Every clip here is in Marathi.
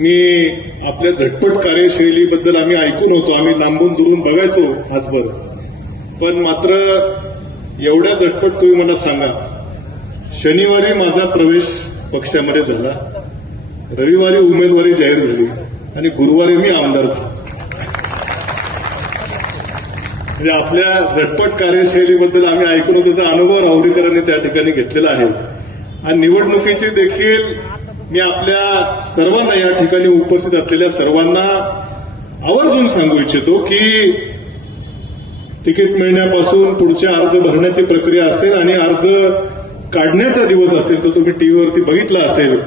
मी आपल्या झटपट कार्यशैलीबद्दल आम्ही ऐकून होतो, आम्ही लांबून दुरून बघायचो आजभर, पण मात्र एवढ्या झटपट तुम्ही मला सांगा, शनिवारी माझा प्रवेश पक्षामध्ये झाला, रविवारी उमेदवारी जाहीर झाली आणि गुरुवारी मी आमदार झालो. म्हणजे आपल्या झटपट कार्यशैलीबद्दल आम्ही ऐकून होतो, त्याचा अनुभव राहुरीकरांनी त्या ठिकाणी घेतलेला आहे. आणि निवडणुकीची देखील मी आपल्या सर्वांना, या ठिकाणी उपस्थित असलेल्या सर्वांना आवर्जून सांगू इच्छितो की तिकीट मिळण्यापासून पुढच्या अर्ज भरण्याची प्रक्रिया असेल आणि अर्ज काढण्याचा दिवस असेल, तो तुम्ही टीव्हीवरती बघितला असेल.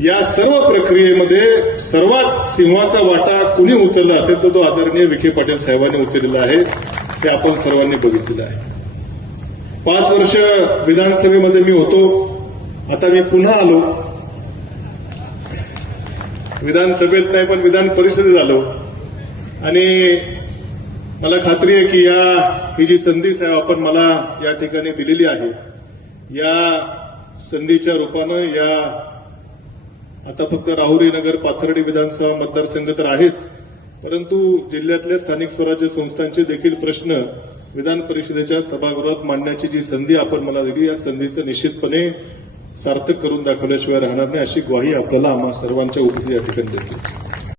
या सर्व प्रक्रियेमध्ये सर्वात सिंहाचा वाटा कुणी उचलला असेल तर तो आदरणीय विखे पाटील साहेबांनी उचललेला आहे, हे आपण सर्वांनी बघितलेलं आहे. 5 वर्ष विधानसभेमध्ये मी होतो, आता मी पुन्हा आलो, विधानसभेत नाही पण विधान परिषदेत आलो आणि मला खात्री आहे की ही जी संधी साहेब आपण मला या ठिकाणी दिलेली आहे, या संधीच्या रूपानं आता फक्त राहुरी नगर पाथर्डी विधानसभा मतदारसंघ तर आहेच, परंतु जिल्ह्यातल्या स्थानिक स्वराज्य संस्थांचे देखील प्रश्न विधान परिषदेच्या सभागृहात मांडण्याची जी संधी आपण मला दिली, या संधीचं निश्चितपणे सार्थक करून दाखवल्याशिवाय राहणार नाही, अशी ग्वाही आपल्याला आम्हा सर्वांच्या उपस्थित या ठिकाणी देतो.